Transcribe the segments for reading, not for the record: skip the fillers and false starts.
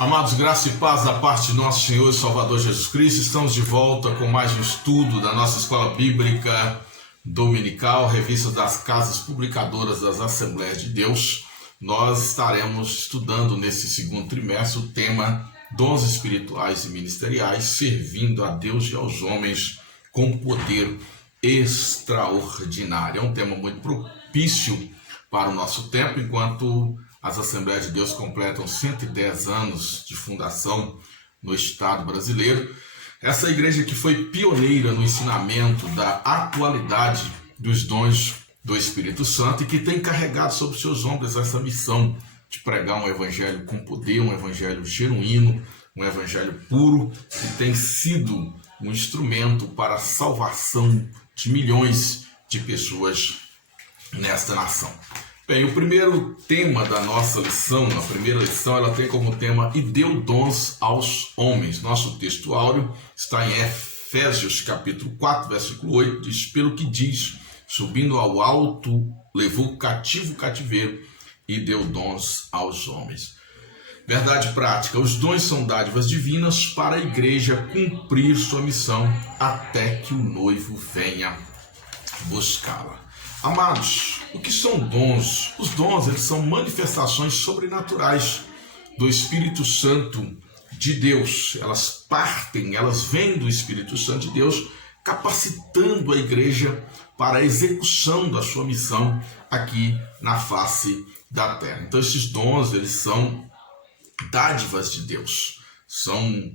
Amados, graça e paz da parte de nosso Senhor e Salvador Jesus Cristo. Estamos de volta com mais um estudo da nossa Escola Bíblica Dominical, revista das Casas Publicadoras das Assembleias de Deus. Nós estaremos estudando nesse segundo trimestre o tema Dons Espirituais e Ministeriais, servindo a Deus e aos homens com poder extraordinário. É um tema muito propício para o nosso tempo, enquanto as Assembleias de Deus completam 110 anos de fundação no Estado brasileiro. Essa igreja que foi pioneira no ensinamento da atualidade dos dons do Espírito Santo e que tem carregado sobre seus ombros essa missão de pregar um evangelho com poder, um evangelho genuíno, um evangelho puro, que tem sido um instrumento para a salvação de milhões de pessoas nesta nação. Bem, o primeiro tema da nossa lição, a primeira lição, ela tem como tema E deu dons aos homens. Nosso texto áureo está em Efésios capítulo 4, versículo 8, diz: pelo que diz, subindo ao alto, levou cativo o cativeiro e deu dons aos homens. Verdade prática, os dons são dádivas divinas para a igreja cumprir sua missão até que o noivo venha buscá-la. Amados, o que são dons? Os dons, eles são manifestações sobrenaturais do Espírito Santo de Deus. Elas partem, elas vêm do Espírito Santo de Deus, capacitando a igreja para a execução da sua missão aqui na face da terra. Então, esses dons, eles são dádivas de Deus, são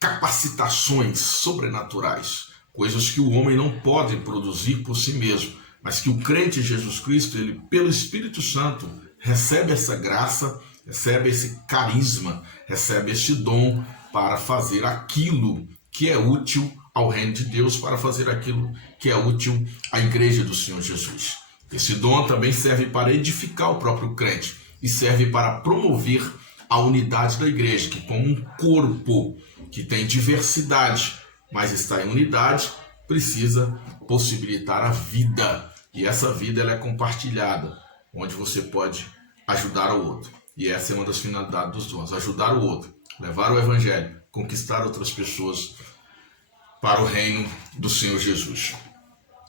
capacitações sobrenaturais, coisas que o homem não pode produzir por si mesmo, mas que o crente em Jesus Cristo, ele pelo Espírito Santo, recebe essa graça, recebe esse carisma, recebe este dom para fazer aquilo que é útil ao reino de Deus, para fazer aquilo que é útil à igreja do Senhor Jesus. Esse dom também serve para edificar o próprio crente e serve para promover a unidade da igreja, que como um corpo que tem diversidade, mas está em unidade, precisa possibilitar a vida. E essa vida ela é compartilhada, onde você pode ajudar o outro. E essa é uma das finalidades dos dons, ajudar o outro, levar o evangelho, conquistar outras pessoas para o reino do Senhor Jesus.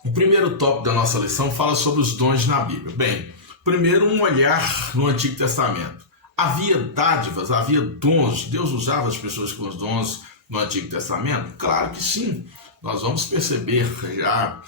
O primeiro tópico da nossa lição fala sobre os dons na Bíblia. Bem, primeiro um olhar no Antigo Testamento. Havia dádivas, havia dons, Deus usava as pessoas com os dons no Antigo Testamento? Claro que sim. Nós vamos perceber já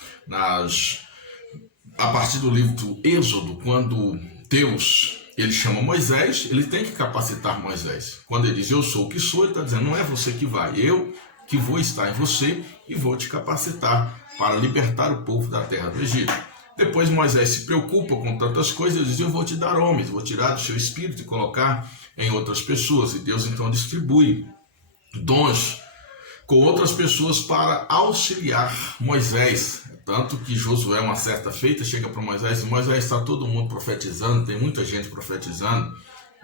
a partir do livro do Êxodo, quando Deus ele chama Moisés, ele tem que capacitar Moisés. Quando ele diz eu sou o que sou, ele está dizendo não é você que vai, eu que vou estar em você e vou te capacitar para libertar o povo da terra do Egito. Depois Moisés se preocupa com tantas coisas, ele diz eu vou te dar homens, vou tirar do seu espírito e colocar em outras pessoas. E Deus então distribui dons com outras pessoas para auxiliar Moisés. Tanto que Josué, uma certa feita, chega para Moisés e Moisés, está todo mundo profetizando, tem muita gente profetizando.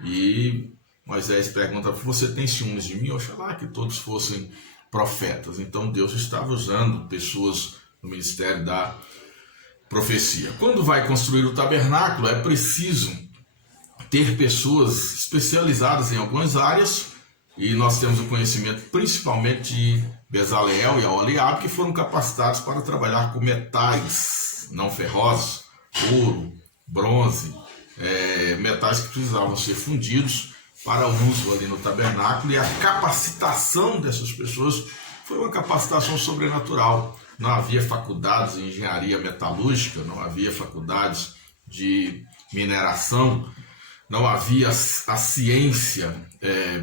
E Moisés pergunta, você tem ciúmes de mim? Oxalá que todos fossem profetas. Então Deus estava usando pessoas no ministério da profecia. Quando vai construir o tabernáculo, é preciso ter pessoas especializadas em algumas áreas. E nós temos o conhecimento principalmente de Bezaleel e Aholiabe, que foram capacitados para trabalhar com metais não ferrosos, ouro, bronze, metais que precisavam ser fundidos para uso ali no tabernáculo. E a capacitação dessas pessoas foi uma capacitação sobrenatural. Não havia faculdades de engenharia metalúrgica, não havia faculdades de mineração, não havia a ciência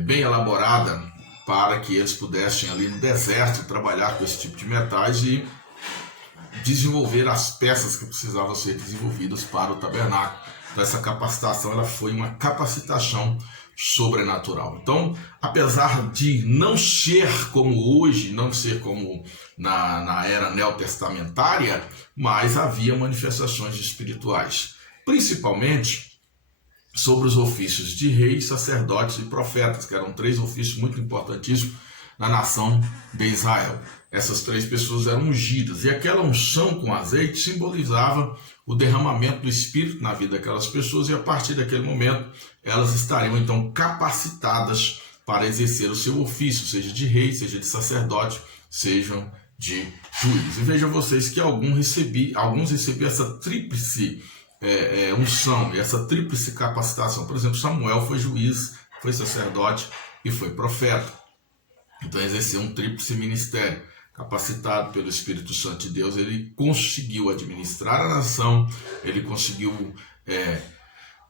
bem elaborada para que eles pudessem ali no deserto trabalhar com esse tipo de metais e desenvolver as peças que precisavam ser desenvolvidas para o tabernáculo. Então essa capacitação ela foi uma capacitação sobrenatural. Então, apesar de não ser como hoje, não ser como na era neotestamentária, mas havia manifestações espirituais, principalmente sobre os ofícios de reis, sacerdotes e profetas, que eram três ofícios muito importantíssimos na nação de Israel. Essas três pessoas eram ungidas, e aquela unção com azeite simbolizava o derramamento do Espírito na vida daquelas pessoas, e a partir daquele momento elas estariam então capacitadas para exercer o seu ofício, seja de rei, seja de sacerdote, sejam de juiz. E vejam vocês que alguns recebiam essa tríplice unção, essa tríplice capacitação. Por exemplo, Samuel foi juiz, foi sacerdote e foi profeta. Então exerceu um tríplice ministério. Capacitado pelo Espírito Santo de Deus, ele conseguiu administrar a nação, ele conseguiu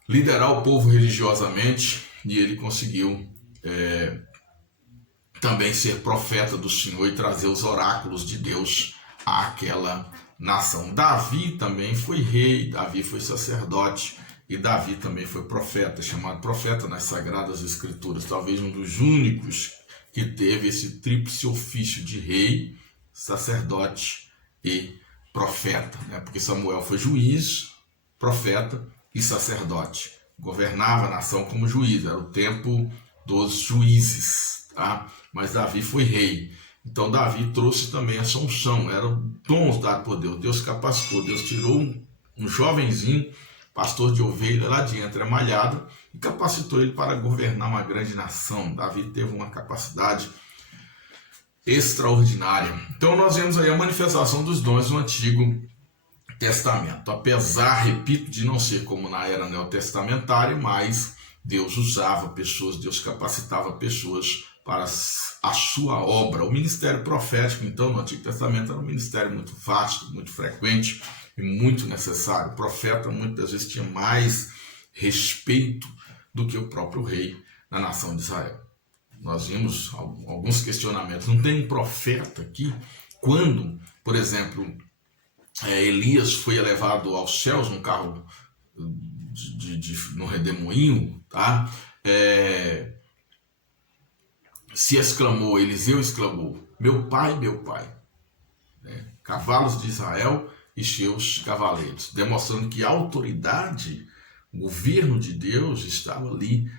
liderar o povo religiosamente e ele conseguiu também ser profeta do Senhor e trazer os oráculos de Deus àquela nação. Davi também foi rei, Davi foi sacerdote e Davi também foi profeta, chamado profeta nas Sagradas Escrituras, talvez um dos únicos que teve esse tríplice ofício de rei, sacerdote e profeta, né? Porque Samuel foi juiz, profeta e sacerdote, governava a nação como juiz, era o tempo dos juízes, tá? Mas Davi foi rei. Então Davi trouxe também essa unção, eram dons dados por Deus. Deus capacitou, Deus tirou um jovenzinho, pastor de ovelha lá de entremalhada, e capacitou ele para governar uma grande nação. Davi teve uma capacidade extraordinária. Então nós vemos aí a manifestação dos dons no Antigo Testamento. Apesar, repito, de não ser como na era neotestamentária, mas Deus usava pessoas, Deus capacitava pessoas para a sua obra. O ministério profético, então, no Antigo Testamento era um ministério muito vasto, muito frequente e muito necessário. O profeta muitas vezes tinha mais respeito do que o próprio rei na nação de Israel. Nós vimos alguns questionamentos. Não tem um profeta aqui? Quando, por exemplo, Elias foi elevado aos céus num carro no redemoinho, tá? Se exclamou, Eliseu exclamou, meu pai, né? Cavalos de Israel e seus cavaleiros, demonstrando que a autoridade, o governo de Deus estava ali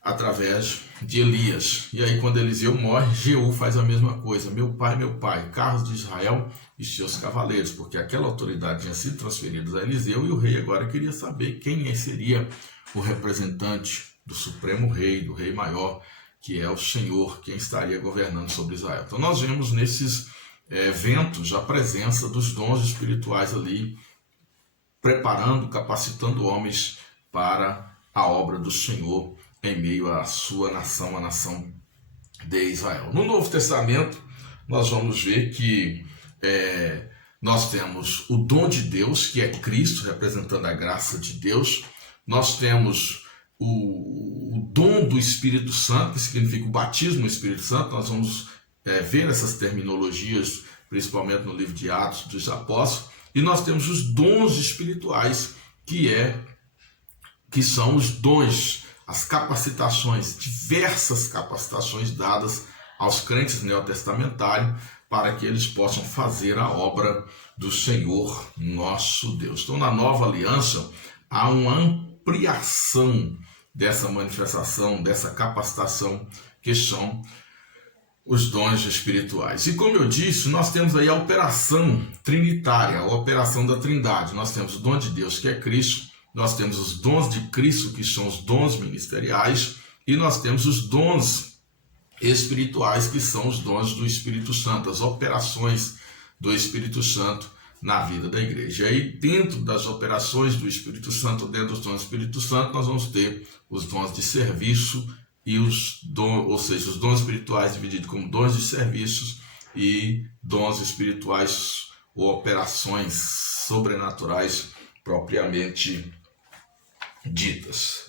através de Elias. E aí quando Eliseu morre, Jeú faz a mesma coisa, meu pai, carros de Israel e seus cavaleiros, porque aquela autoridade tinha sido transferida a Eliseu e o rei agora queria saber quem seria o representante do supremo rei, do rei maior, que é o Senhor, quem estaria governando sobre Israel. Então nós vemos nesses eventos a presença dos dons espirituais ali, preparando, capacitando homens para a obra do Senhor em meio à sua nação, a nação de Israel. No Novo Testamento, nós vamos ver que nós temos o dom de Deus, que é Cristo, representando a graça de Deus. Nós temos o dom do Espírito Santo, que significa o batismo no Espírito Santo. Nós vamos ver essas terminologias, principalmente no livro de Atos dos Apóstolos. E nós temos os dons espirituais, que são os dons, as capacitações, diversas capacitações dadas aos crentes neotestamentários para que eles possam fazer a obra do Senhor nosso Deus. Então, na nova aliança, há uma ampliação dessa manifestação, dessa capacitação, que são os dons espirituais. E como eu disse, nós temos aí a operação trinitária, a operação da Trindade. Nós temos o dom de Deus, que é Cristo, nós temos os dons de Cristo, que são os dons ministeriais, e nós temos os dons espirituais, que são os dons do Espírito Santo, as operações do Espírito Santo na vida da igreja. E aí, dentro das operações do Espírito Santo, dentro dos dons do Espírito Santo, nós vamos ter os dons de serviço e os dons espirituais divididos como dons de serviços e dons espirituais ou operações sobrenaturais propriamente ditas.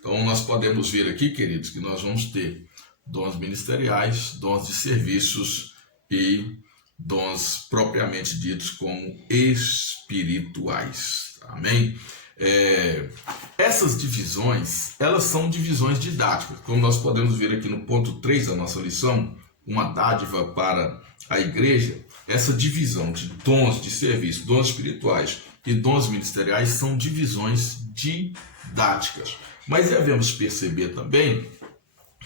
Então nós podemos ver aqui, queridos, que nós vamos ter dons ministeriais, dons de serviços e dons propriamente ditos como espirituais. Amém? Essas divisões, elas são divisões didáticas, como nós podemos ver aqui no ponto 3 da nossa lição, uma dádiva para a igreja. Essa divisão de dons de serviço, dons espirituais e dons ministeriais são divisões didáticas. Mas devemos perceber também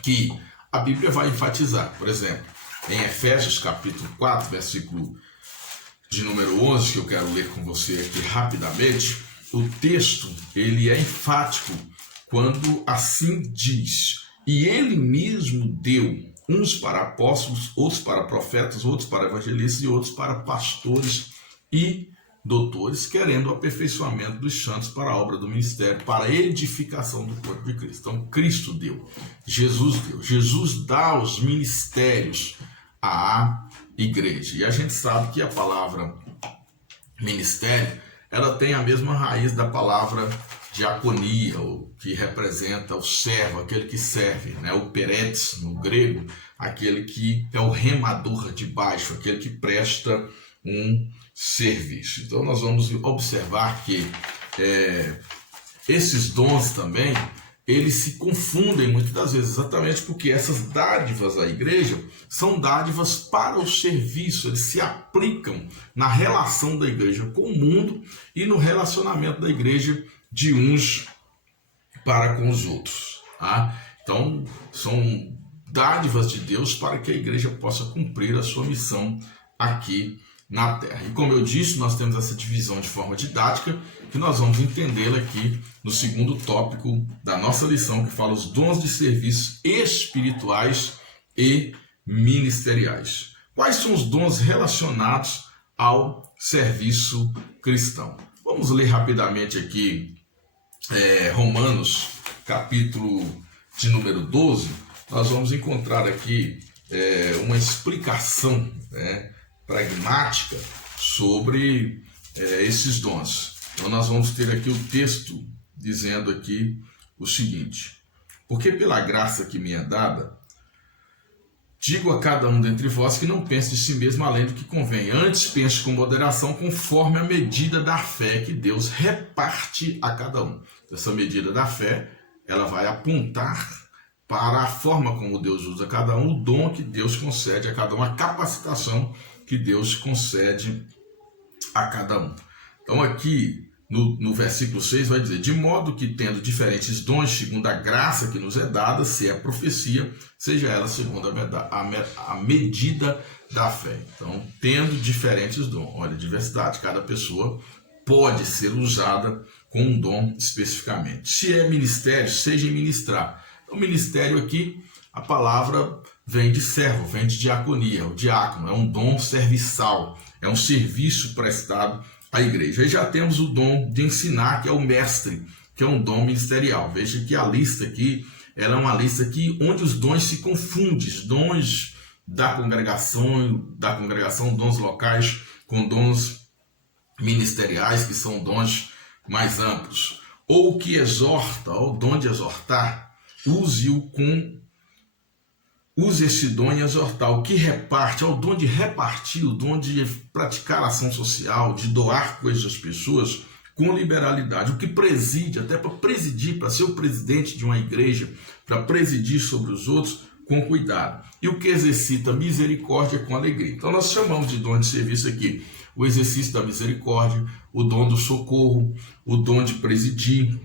que a Bíblia vai enfatizar, por exemplo, em Efésios capítulo 4, versículo de número 11, que eu quero ler com você aqui rapidamente, o texto ele é enfático quando assim diz: E ele mesmo deu uns para apóstolos, outros para profetas, outros para evangelistas e outros para pastores e doutores, querendo o aperfeiçoamento dos santos para a obra do ministério, para a edificação do corpo de Cristo. Então, Cristo deu, Jesus dá os ministérios à igreja. E a gente sabe que a palavra ministério, ela tem a mesma raiz da palavra diaconia, o que representa o servo, aquele que serve, né? O peretes no grego, aquele que é o remador de baixo, aquele que presta um serviço. Então nós vamos observar que esses dons também, eles se confundem muitas das vezes, exatamente porque essas dádivas à igreja são dádivas para o serviço, eles se aplicam na relação da igreja com o mundo e no relacionamento da igreja de uns para com os outros. Tá? Então, são dádivas de Deus para que a igreja possa cumprir a sua missão aqui na Terra. E como eu disse, nós temos essa divisão de forma didática, que nós vamos entendê-la aqui no segundo tópico da nossa lição, que fala os dons de serviços espirituais e ministeriais. Quais são os dons relacionados ao serviço cristão? Vamos ler rapidamente aqui Romanos, capítulo de número 12. Nós vamos encontrar aqui uma explicação, pragmática sobre esses dons. Então nós vamos ter aqui o texto dizendo aqui o seguinte: porque pela graça que me é dada, digo a cada um dentre vós que não pense de si mesmo além do que convém, antes pense com moderação, conforme a medida da fé que Deus reparte a cada um. Essa medida da fé, ela vai apontar para a forma como Deus usa cada um, o dom que Deus concede a cada um, a capacitação que Deus concede a cada um. Então aqui no versículo 6 vai dizer: de modo que tendo diferentes dons segundo a graça que nos é dada, se é profecia, seja ela segundo a medida da fé. Então, tendo diferentes dons, olha, diversidade, cada pessoa pode ser usada com um dom especificamente. Se é ministério, seja em ministrar. O ministério aqui, a palavra vem de servo, vem de diaconia, o diácono, é um dom serviçal, é um serviço prestado à igreja. Aí já temos o dom de ensinar, que é o mestre, que é um dom ministerial. Veja que a lista aqui, ela é uma lista aqui onde os dons se confundem, dons da congregação, dons locais, com dons ministeriais, que são dons mais amplos. Ou que exorta, o dom de exortar, use esse dom em exortar. O que reparte, é o dom de repartir, o dom de praticar ação social, de doar coisas às pessoas com liberalidade. O que preside, até para presidir, para ser o presidente de uma igreja, para presidir sobre os outros com cuidado. E o que exercita misericórdia com alegria. Então nós chamamos de dom de serviço aqui o exercício da misericórdia, o dom do socorro, o dom de presidir,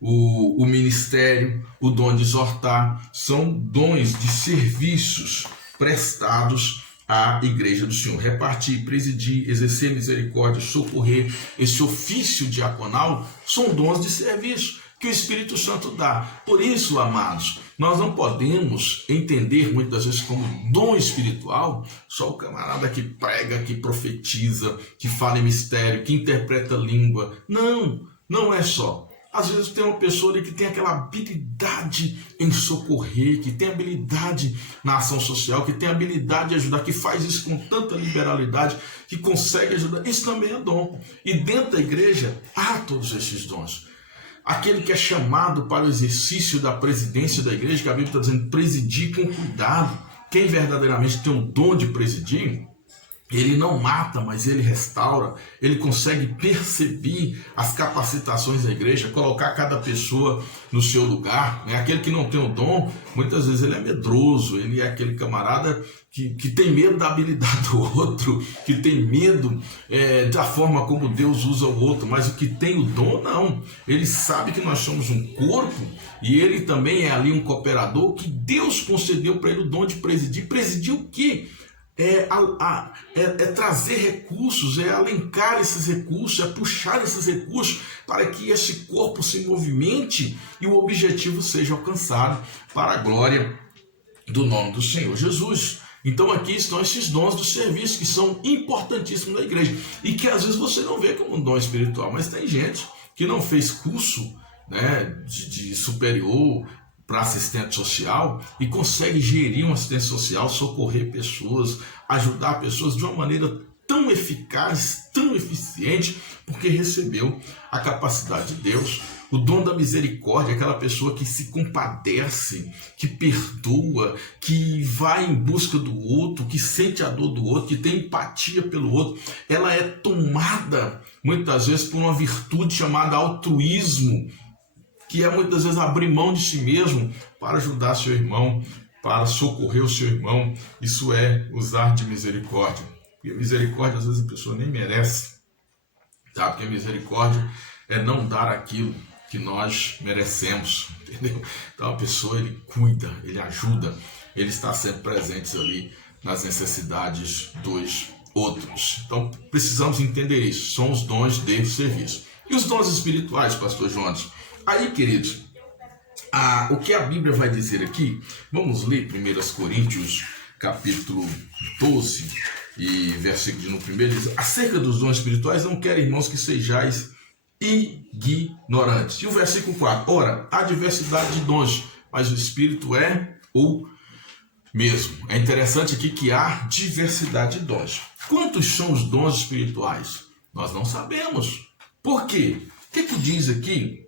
o ministério, o dom de exortar. São dons de serviços prestados à igreja do Senhor. Repartir, presidir, exercer misericórdia, socorrer, esse ofício diaconal são dons de serviço que o Espírito Santo dá. Por isso, amados, nós não podemos entender muitas vezes como dom espiritual só o camarada que prega, que profetiza, que fala em mistério, que interpreta língua. Não, não é só. Às vezes tem uma pessoa ali que tem aquela habilidade em socorrer, que tem habilidade na ação social, que tem habilidade de ajudar, que faz isso com tanta liberalidade, que consegue ajudar. Isso também é dom. E dentro da igreja há todos esses dons. Aquele que é chamado para o exercício da presidência da igreja, que a Bíblia está dizendo presidir com cuidado. Quem verdadeiramente tem o dom de presidir, ele não mata, mas ele restaura, ele consegue perceber as capacitações da igreja, colocar cada pessoa no seu lugar. Aquele que não tem o dom, muitas vezes ele é medroso, ele é aquele camarada que tem medo da habilidade do outro, que tem medo da forma como Deus usa o outro, mas o que tem o dom, não. Ele sabe que nós somos um corpo e ele também é ali um cooperador que Deus concedeu para ele o dom de presidir. Presidir o quê? é trazer recursos, é alencar esses recursos, é puxar esses recursos para que esse corpo se movimente e o objetivo seja alcançado para a glória do nome do Senhor Jesus. Então aqui estão esses dons do serviço que são importantíssimos na igreja e que às vezes você não vê como um dom espiritual, mas tem gente que não fez curso, né, de superior para assistente social e consegue gerir uma assistência social, socorrer pessoas, ajudar pessoas de uma maneira tão eficaz, tão eficiente, porque recebeu a capacidade de Deus. O dom da misericórdia, aquela pessoa que se compadece, que perdoa, que vai em busca do outro, que sente a dor do outro, que tem empatia pelo outro. Ela é tomada muitas vezes por uma virtude chamada altruísmo, que é muitas vezes abrir mão de si mesmo para ajudar seu irmão, para socorrer o seu irmão. Isso é usar de misericórdia. Porque misericórdia às vezes a pessoa nem merece, tá? Porque misericórdia é não dar aquilo que nós merecemos, entendeu? Então a pessoa, ele cuida, ele ajuda, ele está sempre presente ali nas necessidades dos outros. Então precisamos entender isso, são os dons de serviço. E os dons espirituais, pastor Jonas? Aí, queridos, o que a Bíblia vai dizer aqui, vamos ler 1 Coríntios capítulo 12 e versículo no primeiro, diz: acerca dos dons espirituais, não quero, irmãos, que sejais ignorantes. E o versículo 4, ora, há diversidade de dons, mas o Espírito é o mesmo. É interessante aqui que há diversidade de dons. Quantos são os dons espirituais? Nós não sabemos. Por quê? O que diz aqui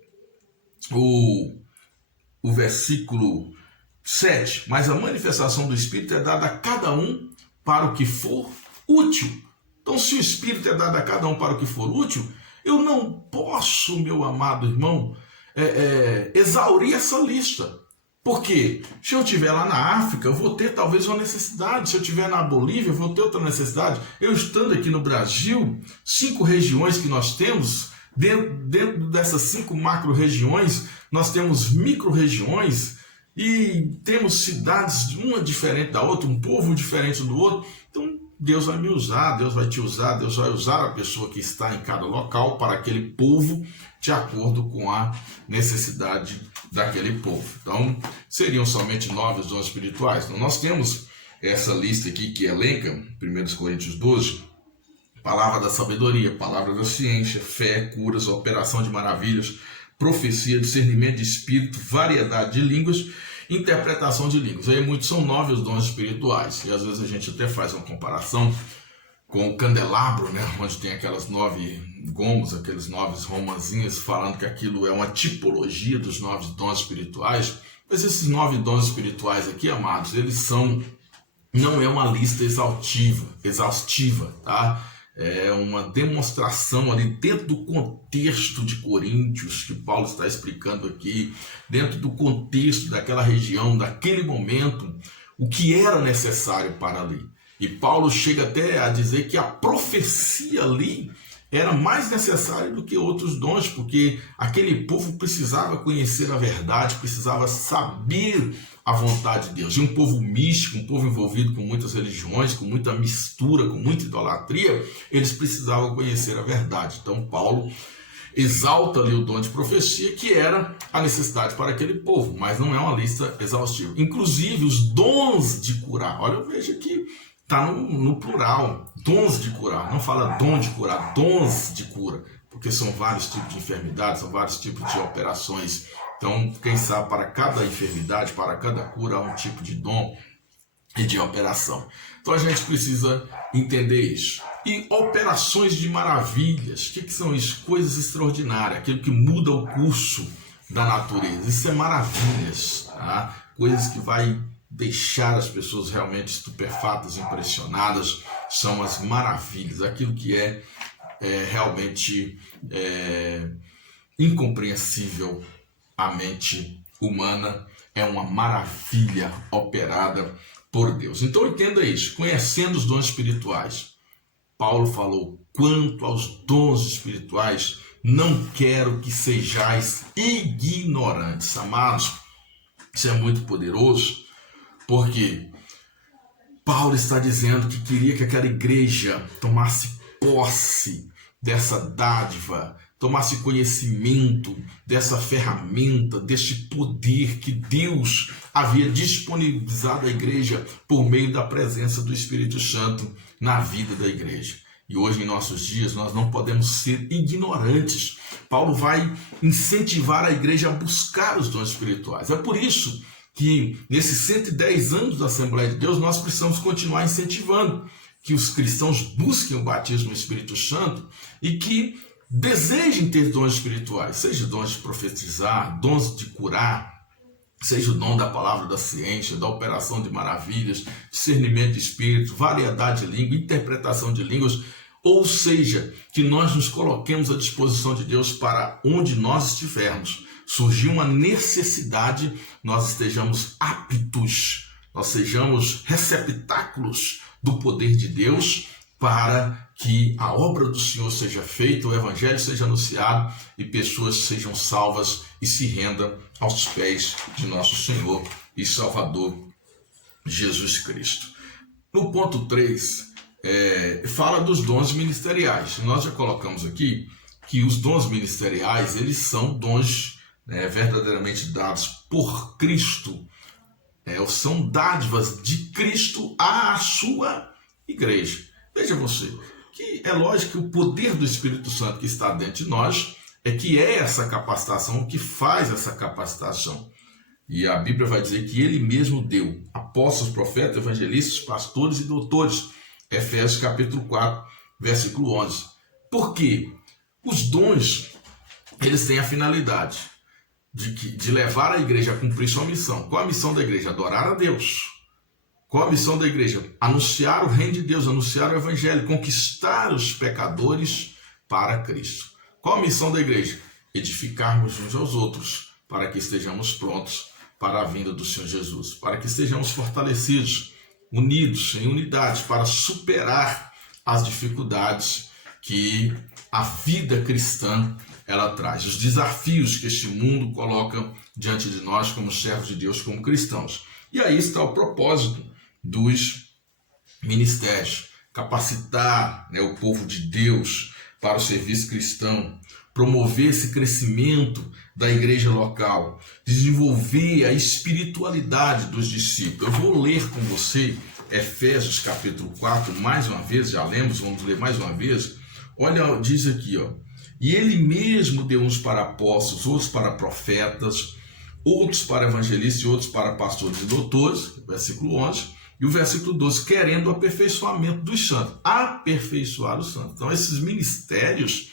o versículo 7? Mas a manifestação do Espírito é dada a cada um para o que for útil. Então, se o Espírito é dado a cada um para o que for útil, eu não posso, meu amado irmão, exaurir essa lista. Porque se eu estiver lá na África, eu vou ter talvez uma necessidade. Se eu estiver na Bolívia, eu vou ter outra necessidade. Eu estando aqui no Brasil, 5 regiões que nós temos, dentro dessas 5 macro-regiões, nós temos micro-regiões e temos cidades, uma diferente da outra, um povo diferente do outro. Então, Deus vai me usar, Deus vai te usar, Deus vai usar a pessoa que está em cada local para aquele povo, de acordo com a necessidade daquele povo. Então, seriam somente 9 os dons espirituais. Então, nós temos essa lista aqui que elenca, 1 Coríntios 12, palavra da sabedoria, palavra da ciência, fé, curas, operação de maravilhas, profecia, discernimento de espírito, variedade de línguas, interpretação de línguas. Aí muitos são 9 os dons espirituais. E às vezes a gente até faz uma comparação com o candelabro, né? Onde tem aquelas 9 gomos, aqueles 9 romanzinhos, falando que aquilo é uma tipologia dos 9 dons espirituais. Mas esses 9 dons espirituais aqui, amados, não é uma lista exaustiva, tá? É uma demonstração ali dentro do contexto de Coríntios, que Paulo está explicando aqui, dentro do contexto daquela região, daquele momento, o que era necessário para ali. E Paulo chega até a dizer que a profecia ali era mais necessária do que outros dons, porque aquele povo precisava conhecer a verdade, precisava saber a vontade de Deus. E um povo místico, um povo envolvido com muitas religiões, com muita mistura, com muita idolatria, eles precisavam conhecer a verdade. Então Paulo exalta ali o dom de profecia, que era a necessidade para aquele povo, mas não é uma lista exaustiva. Inclusive os dons de curar, olha, eu vejo aqui, está no plural, dons de curar, não fala dom de curar, dons de cura, porque são vários tipos de enfermidades, são vários tipos de operações. Então, quem sabe, para cada enfermidade, para cada cura, há um tipo de dom e de operação. Então, a gente precisa entender isso. E operações de maravilhas, o que são isso? Coisas extraordinárias, aquilo que muda o curso da natureza. Isso é maravilhas, tá? Coisas que vai deixar as pessoas realmente estupefatas, impressionadas, são as maravilhas, aquilo que é realmente incompreensível à mente humana, é uma maravilha operada por Deus. Então entenda isso, conhecendo os dons espirituais. Paulo falou, quanto aos dons espirituais, não quero que sejais ignorantes. Amados, isso é muito poderoso, porque Paulo está dizendo que queria que aquela igreja tomasse posse dessa dádiva, tomasse conhecimento dessa ferramenta, deste poder que Deus havia disponibilizado à igreja por meio da presença do Espírito Santo na vida da igreja. E hoje, em nossos dias, nós não podemos ser ignorantes. Paulo vai incentivar a igreja a buscar os dons espirituais. É por isso que, nesses 110 anos da Assembleia de Deus, nós precisamos continuar incentivando que os cristãos busquem o batismo no Espírito Santo e que desejem ter dons espirituais, seja dons de profetizar, dons de curar, seja o dom da palavra da ciência, da operação de maravilhas, discernimento de espírito, variedade de língua, interpretação de línguas, ou seja, que nós nos coloquemos à disposição de Deus para onde nós estivermos. Surgiu uma necessidade, nós estejamos aptos, nós sejamos receptáculos do poder de Deus para que a obra do Senhor seja feita, o Evangelho seja anunciado e pessoas sejam salvas e se rendam aos pés de nosso Senhor e Salvador Jesus Cristo. No ponto 3, fala dos dons ministeriais. Nós já colocamos aqui que os dons ministeriais, eles são dons verdadeiramente dados por Cristo, são dádivas de Cristo à sua igreja. Veja você, que é lógico que o poder do Espírito Santo que está dentro de nós que é essa capacitação, que faz essa capacitação. E a Bíblia vai dizer que ele mesmo deu apóstolos, profetas, evangelistas, pastores e doutores. Efésios capítulo 4, versículo 11. Por quê? Os dons, eles têm a finalidade de levar a igreja a cumprir sua missão. Qual a missão da igreja? Adorar a Deus. Qual a missão da igreja? Anunciar o reino de Deus, anunciar o evangelho, conquistar os pecadores para Cristo. Qual a missão da igreja? Edificarmos uns aos outros, para que estejamos prontos para a vinda do Senhor Jesus, para que estejamos fortalecidos, unidos, em unidade, para superar as dificuldades que a vida cristã ela traz, os desafios que este mundo coloca diante de nós como servos de Deus, como cristãos. E aí está o propósito dos ministérios, capacitar o povo de Deus para o serviço cristão, promover esse crescimento da igreja local, desenvolver a espiritualidade dos discípulos. Eu vou ler com você Efésios capítulo 4, mais uma vez, já lemos, vamos ler mais uma vez. Olha, diz aqui, e ele mesmo deu uns para apóstolos, outros para profetas, outros para evangelistas e outros para pastores e doutores, versículo 11, e o versículo 12, querendo o aperfeiçoamento dos santos, aperfeiçoar os santos. Então, esses ministérios,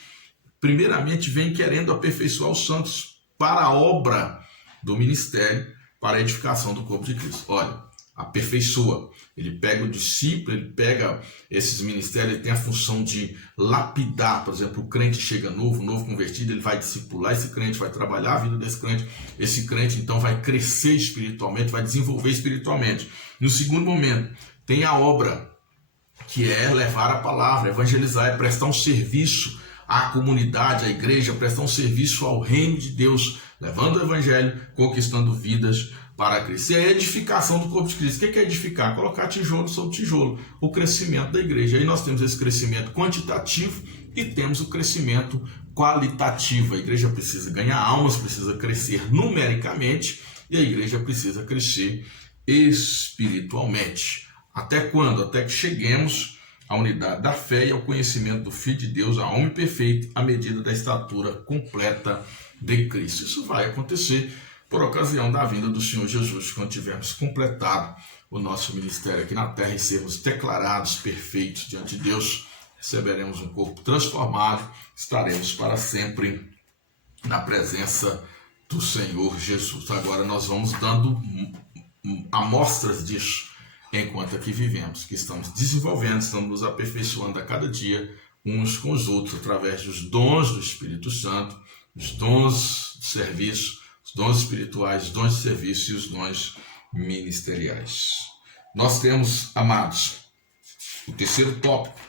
primeiramente, vêm querendo aperfeiçoar os santos para a obra do ministério, para a edificação do corpo de Cristo. Olha, aperfeiçoa. Ele pega o discípulo, ele pega esses ministérios, ele tem a função de lapidar. Por exemplo, o crente chega novo convertido, ele vai discipular esse crente, vai trabalhar a vida desse crente. Esse crente, então, vai crescer espiritualmente, vai desenvolver espiritualmente. No segundo momento, tem a obra, que é levar a palavra, evangelizar, é prestar um serviço à comunidade, à igreja, prestar um serviço ao reino de Deus, levando o evangelho, conquistando vidas para Cristo. E a edificação do corpo de Cristo. O que é edificar? Colocar tijolo sobre tijolo. O crescimento da igreja. Aí nós temos esse crescimento quantitativo e temos o crescimento qualitativo. A igreja precisa ganhar almas, precisa crescer numericamente e a igreja precisa crescer espiritualmente. Até quando? Até que cheguemos à unidade da fé e ao conhecimento do Filho de Deus, a homem perfeito, à medida da estatura completa de Cristo. Isso vai acontecer por ocasião da vinda do Senhor Jesus, quando tivermos completado o nosso ministério aqui na terra e sermos declarados perfeitos diante de Deus, receberemos um corpo transformado, estaremos para sempre na presença do Senhor Jesus. Agora nós vamos dando amostras disso enquanto aqui vivemos, que estamos desenvolvendo, estamos nos aperfeiçoando a cada dia uns com os outros, através dos dons do Espírito Santo, os dons de serviço, os dons espirituais, os dons de serviço e os dons ministeriais. Nós temos, amados, o terceiro tópico,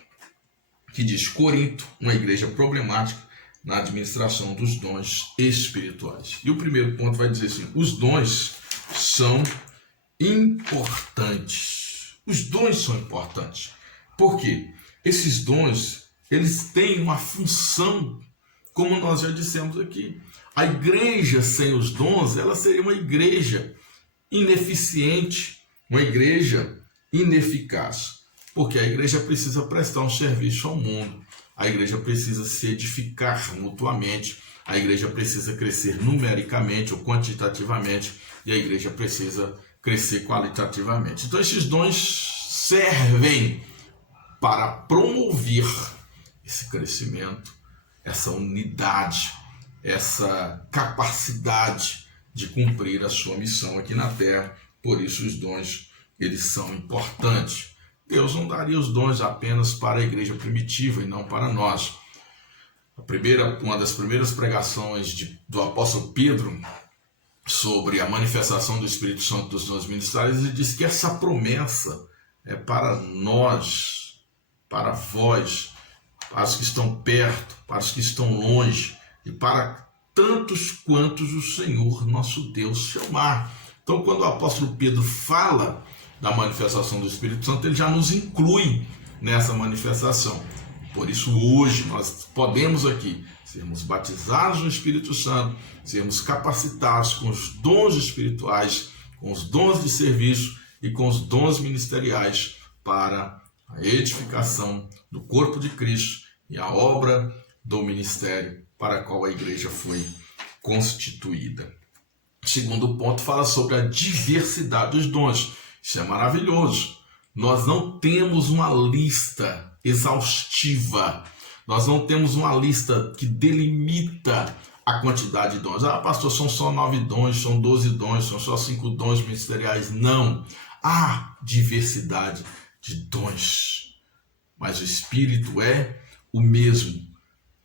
que diz Corinto, uma igreja problemática na administração dos dons espirituais. E o primeiro ponto vai dizer assim, os dons são importantes. Os dons são importantes. Por quê? Esses dons, eles têm uma função, como nós já dissemos aqui. A igreja sem os dons, ela seria uma igreja ineficiente, uma igreja ineficaz. Porque a igreja precisa prestar um serviço ao mundo. A igreja precisa se edificar mutuamente. A igreja precisa crescer numericamente ou quantitativamente. E a igreja precisa crescer qualitativamente. Então esses dons servem para promover esse crescimento, essa unidade, essa capacidade de cumprir a sua missão aqui na Terra. Por isso os dons, eles são importantes. Deus não daria os dons apenas para a igreja primitiva e não para nós. Uma das primeiras pregações do apóstolo Pedro sobre a manifestação do Espírito Santo dos dons ministeriais, ele disse que essa promessa é para nós, para vós, para os que estão perto, para os que estão longe e para tantos quantos o Senhor nosso Deus chamar. Então, quando o apóstolo Pedro fala da manifestação do Espírito Santo, ele já nos inclui nessa manifestação. Por isso, hoje, nós podemos aqui sermos batizados no Espírito Santo, sermos capacitados com os dons espirituais, com os dons de serviço e com os dons ministeriais para a edificação do corpo de Cristo e a obra do ministério para a qual a igreja foi constituída. O segundo ponto fala sobre a diversidade dos dons. Isso é maravilhoso. Nós não temos uma lista exaustiva. Nós não temos uma lista que delimita a quantidade de dons. Ah, pastor, são só 9 dons, são 12 dons, são só 5 dons ministeriais. Não. Há diversidade de dons. Mas o Espírito é o mesmo.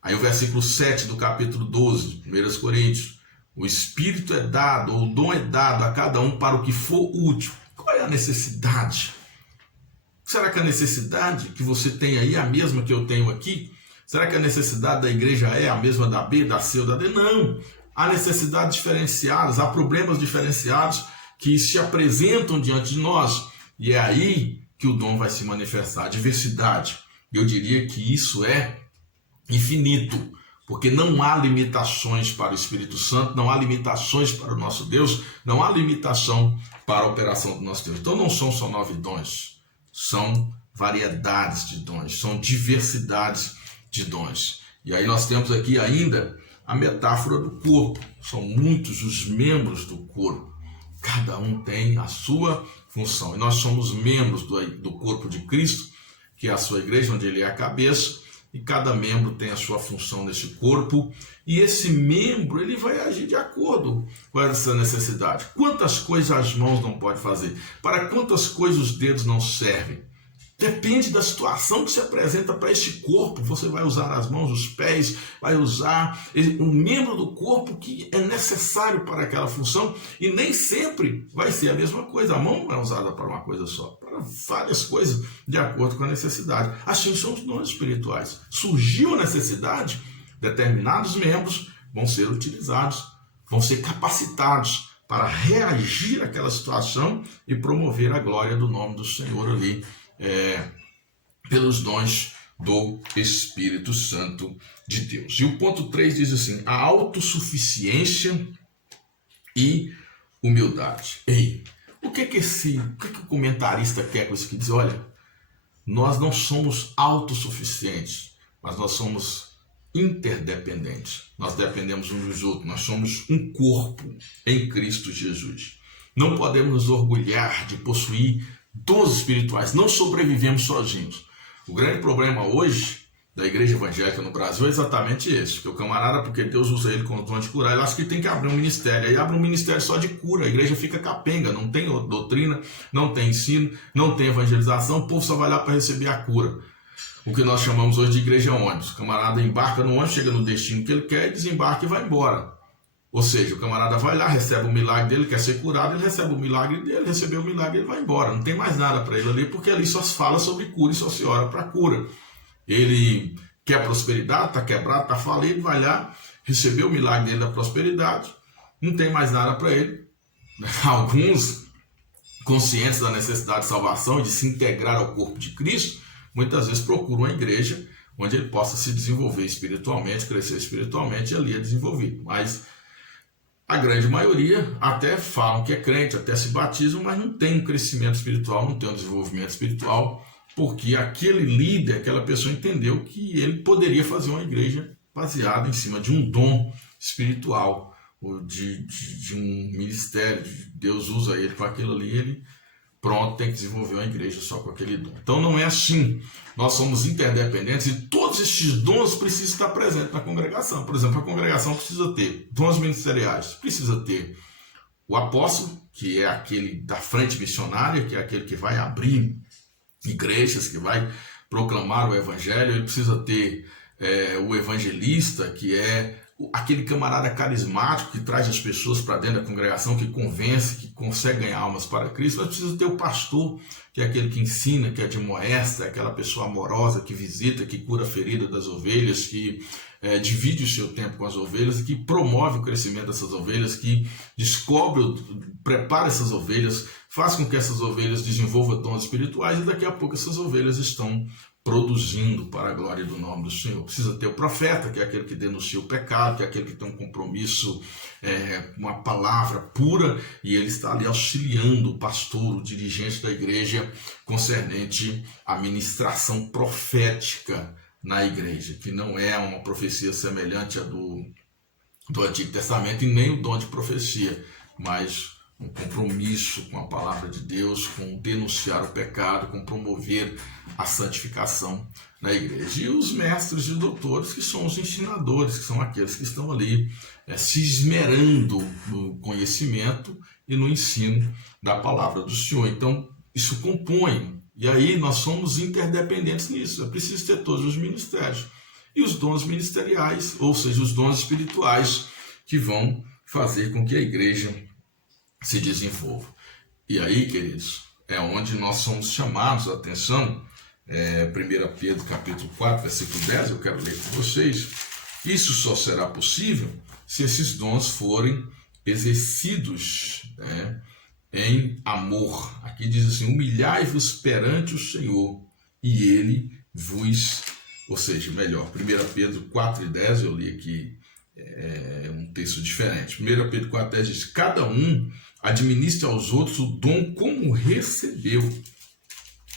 Aí o versículo 7 do capítulo 12, 1 Coríntios. O Espírito é dado, ou o dom é dado a cada um para o que for útil. Qual é a necessidade? Será que a necessidade que você tem aí é a mesma que eu tenho aqui? Será que a necessidade da igreja é a mesma da B, da C ou da D? Não. Há necessidades diferenciadas, há problemas diferenciados que se apresentam diante de nós. E é aí que o dom vai se manifestar. A diversidade. Eu diria que isso é infinito. Porque não há limitações para o Espírito Santo, não há limitações para o nosso Deus, não há limitação para a operação do nosso Deus. Então não são só 9 dons, são variedades de dons, são diversidades de dons. E aí nós temos aqui ainda a metáfora do corpo. São muitos os membros do corpo. Cada um tem a sua função. E nós somos membros do corpo de Cristo, que é a sua igreja, onde ele é a cabeça. E cada membro tem a sua função nesse corpo. E esse membro, ele vai agir de acordo com essa necessidade. Quantas coisas as mãos não podem fazer? Para quantas coisas os dedos não servem? Depende da situação que se apresenta para este corpo. Você vai usar as mãos, os pés, vai usar um membro do corpo que é necessário para aquela função. E nem sempre vai ser a mesma coisa. A mão não é usada para uma coisa só, para várias coisas, de acordo com a necessidade. Assim são os dons espirituais. Surgiu a necessidade, determinados membros vão ser utilizados, vão ser capacitados para reagir àquela situação e promover a glória do nome do Senhor ali, pelos dons do Espírito Santo de Deus. E o ponto 3 diz assim: a autossuficiência e humildade. Ei, o que o comentarista quer com isso que diz? Olha, nós não somos autossuficientes, mas nós somos interdependentes. Nós dependemos uns dos outros. Nós somos um corpo em Cristo Jesus. Não podemos nos orgulhar de possuir dons espirituais. Não sobrevivemos sozinhos. O grande problema hoje da igreja evangélica no Brasil é exatamente esse. Que o camarada, porque Deus usa ele com o dom de curar, ele acha que tem que abrir um ministério. Aí abre um ministério só de cura. A igreja fica capenga. Não tem doutrina, não tem ensino, não tem evangelização. O povo só vai lá para receber a cura. O que nós chamamos hoje de igreja ônibus. O camarada embarca no ônibus, chega no destino que ele quer, desembarca e vai embora. Ou seja, o camarada vai lá, recebe o milagre dele, quer ser curado, ele recebe o milagre dele, recebeu o milagre, ele vai embora. Não tem mais nada para ele ali, porque ali só se fala sobre cura e só se ora para cura. Ele quer prosperidade, está quebrado, está falido, vai lá, recebeu o milagre dele da prosperidade, não tem mais nada para ele. Alguns conscientes da necessidade de salvação e de se integrar ao corpo de Cristo, muitas vezes procuram uma igreja onde ele possa se desenvolver espiritualmente, crescer espiritualmente, e ali é desenvolvido. Mas a grande maioria até falam que é crente, até se batizam, mas não tem um crescimento espiritual, não tem um desenvolvimento espiritual, porque aquele líder, aquela pessoa entendeu que ele poderia fazer uma igreja baseada em cima de um dom espiritual, ou de um ministério. Deus usa ele para aquilo ali, ele pronto, tem que desenvolver uma igreja só com aquele dom. Então não é assim. Nós somos interdependentes e todos estes dons precisam estar presentes na congregação. Por exemplo, a congregação precisa ter dons ministeriais, precisa ter o apóstolo, que é aquele da frente missionária, que é aquele que vai abrir igrejas, que vai proclamar o evangelho. Ele precisa ter o evangelista, que é aquele camarada carismático que traz as pessoas para dentro da congregação, que convence, que consegue ganhar almas para Cristo. Mas precisa ter o pastor, que é aquele que ensina, que admoesta, aquela pessoa amorosa que visita, que cura a ferida das ovelhas, que divide o seu tempo com as ovelhas e que promove o crescimento dessas ovelhas, que descobre, prepara essas ovelhas, faz com que essas ovelhas desenvolvam dons espirituais, e daqui a pouco essas ovelhas estão produzindo para a glória do nome do Senhor. Precisa ter o profeta, que é aquele que denuncia o pecado, que é aquele que tem um compromisso, uma palavra pura, e ele está ali auxiliando o pastor, o dirigente da igreja, concernente à ministração profética na igreja, que não é uma profecia semelhante à do Antigo Testamento e nem o dom de profecia, mas um compromisso com a palavra de Deus, com denunciar o pecado, com promover a santificação na igreja. E os mestres e doutores, que são os ensinadores, que são aqueles que estão ali se esmerando no conhecimento e no ensino da palavra do Senhor. Então, isso compõe, e aí nós somos interdependentes nisso. É preciso ter todos os ministérios. E os dons ministeriais, ou seja, os dons espirituais, que vão fazer com que a igreja se desenvolva. E aí, queridos, é onde nós somos chamados a atenção. 1 Pedro capítulo 4, versículo 10, eu quero ler com vocês. Isso só será possível se esses dons forem exercidos em amor. Aqui diz assim: humilhai-vos perante o Senhor, e ele vos... Ou seja, melhor, 1 Pedro 4 e 10, eu li aqui um texto diferente. 1 Pedro 4, 10 diz: cada um administre aos outros o dom como recebeu,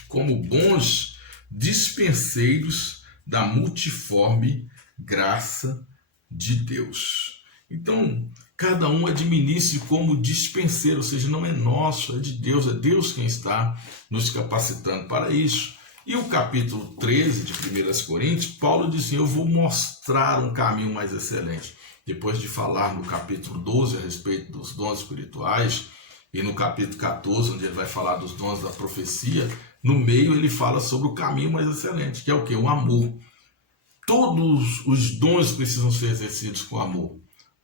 como bons dispenseiros da multiforme graça de Deus. Então, cada um administre como dispenseiro, ou seja, não é nosso, é de Deus, é Deus quem está nos capacitando para isso. E o capítulo 13 de 1 Coríntios, Paulo diz assim: eu vou mostrar um caminho mais excelente. Depois de falar no capítulo 12 a respeito dos dons espirituais, e no capítulo 14, onde ele vai falar dos dons da profecia, no meio ele fala sobre o caminho mais excelente, que é o quê? O amor. Todos os dons precisam ser exercidos com amor,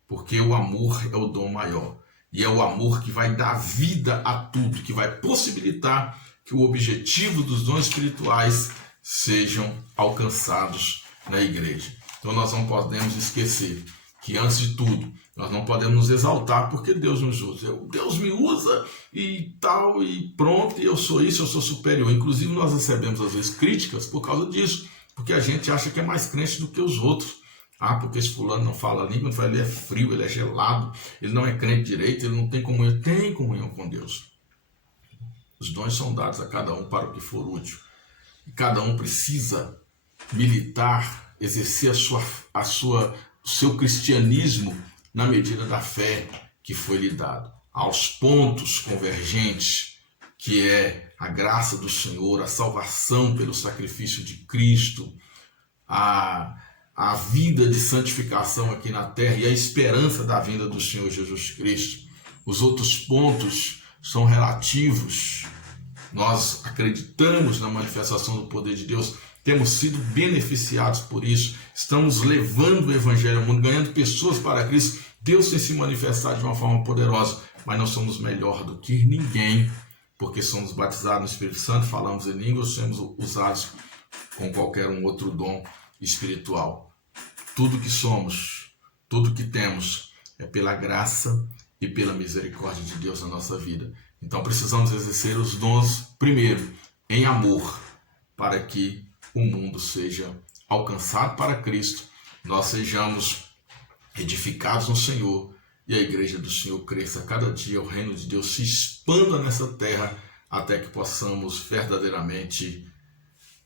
porque o amor é o dom maior. E é o amor que vai dar vida a tudo, que vai possibilitar que o objetivo dos dons espirituais sejam alcançados na igreja. Então nós não podemos esquecer que, antes de tudo, nós não podemos nos exaltar porque Deus nos usa. Deus me usa e tal, e pronto, e eu sou isso, eu sou superior. Inclusive nós recebemos às vezes críticas por causa disso, porque a gente acha que é mais crente do que os outros. Porque esse fulano não fala a língua, ele é frio, ele é gelado, ele não é crente direito, ele não tem comunhão. Tem comunhão com Deus. Os dons são dados a cada um para o que for útil. E cada um precisa militar, exercer o seu cristianismo na medida da fé que foi lhe dado. Aos pontos convergentes, que é a graça do Senhor, a salvação pelo sacrifício de Cristo, a vida de santificação aqui na terra e a esperança da vinda do Senhor Jesus Cristo. Os outros pontos são relativos. Nós acreditamos na manifestação do poder de Deus, temos sido beneficiados por isso, estamos levando o evangelho ao mundo, ganhando pessoas para Cristo. Deus tem se manifestado de uma forma poderosa, mas nós somos melhor do que ninguém, porque somos batizados no Espírito Santo, falamos em línguas, somos usados com qualquer um outro dom espiritual. Tudo que somos, tudo que temos é pela graça e pela misericórdia de Deus na nossa vida. Então precisamos exercer os dons primeiro em amor, para que o mundo seja alcançado para Cristo, nós sejamos edificados no Senhor e a igreja do Senhor cresça a cada dia, o reino de Deus se expanda nessa terra, até que possamos verdadeiramente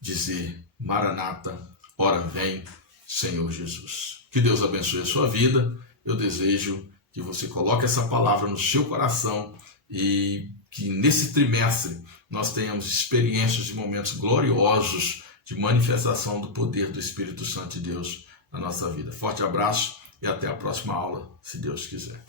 dizer: Maranata, ora vem, Senhor Jesus. Que Deus abençoe a sua vida. Eu desejo que você coloque essa palavra no seu coração e que nesse trimestre nós tenhamos experiências e momentos gloriosos de manifestação do poder do Espírito Santo de Deus na nossa vida. Forte abraço e até a próxima aula, se Deus quiser.